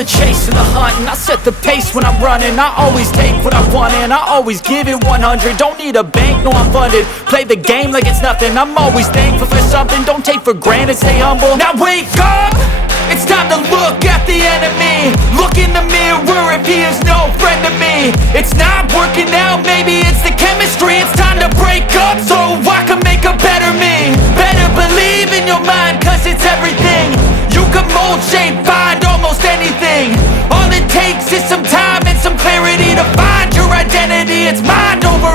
the chase and the hunt, and I set the pace when I'm running. I always take what I want and I always give it 100. Don't need a bank, no I'm funded. Play the game like it's nothing. I'm always thankful for something. Don't take for granted, stay humble. Now wake up! It's time to look at the enemy. Look in the mirror if he is no friend to me. It's not working out, maybe it's the chemistry. It's time to break up so I can make a better me. Better believe in your mind, cause it's everything. You can mold, shape, find almost anything. All it takes is some time and some clarity to find your identity. It's mind over